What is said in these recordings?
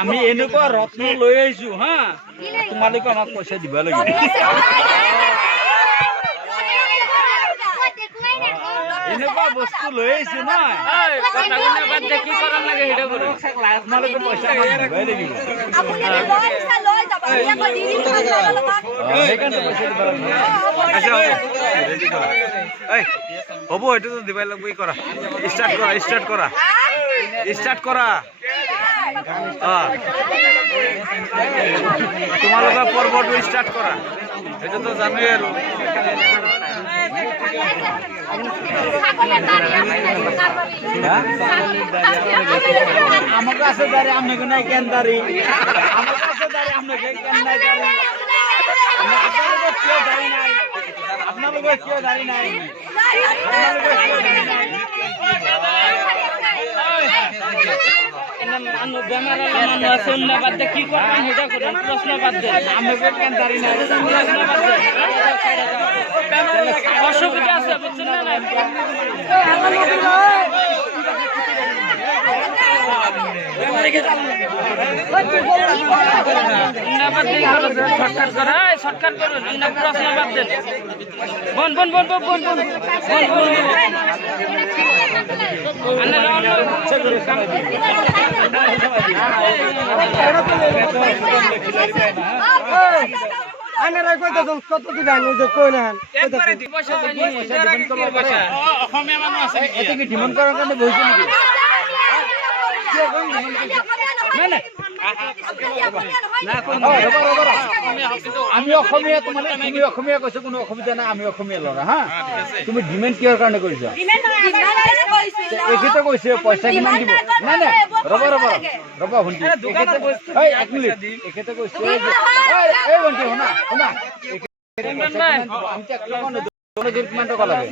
আমি এনেকুৱা ৰত্ন লৈ আহিছো হা তোমালোকে আমাক পইচা দিব লাগিব এনেকুৱা বস্তু লৈ আহিছো না কি কৰাৰ লাগে সেইটো কৰো তোমালোকে পইচা দিবই লাগিব হ'ব এইটোতো দিবই লাগিব কৰা ষ্টাৰ্ট কৰা তোমালোকে পৰ্বটো ষ্টাৰ্ট কৰা এইটোতো জানোৱেই আৰু আমার কাছে দাঁড়ি আপনাকে নাই কেন দাঁড়ি আমার কাছে দাঁড়ি আপনাকে কেন নাই দাঁড়ি আপনার কেউ দাঁড়ি নাই কি করেন সেটা করেন প্রশ্ন বাদ দেন আপনাকে কেন দাঁড়ি নাই অসুবিধা আছে বুঝছেন না শর্টকাট করো প্রশ্ন বাদ দেন কত দিবেন কই না অসমীয়া মানুহ আছে কি ডিমান্ড করার কারণে বলছি নাকি আমি অসমীয়া তোমালে তুমি অসমীয়া কৈছো কোনো অসুবিধা নাই আমি অসমীয়া লৰা হা তুমি ডিমান্ড কিহৰ কাৰণে কৰিছা এখেতে কৈছে পইচা কিমান দিব নাই নাই ৰবা ভণ্টি এক মিনিট এখেতে কৈছে এই ভণ্টি শুনা আমি কিমান টকা লাগে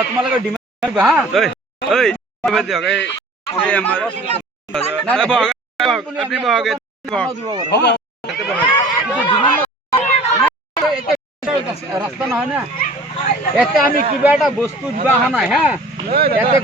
তোমালোকে ডিমান্ড হা রাস্তা নহয় না এতে আমি কিবা এটা বস্তু দিবা অহা নাই হা এতে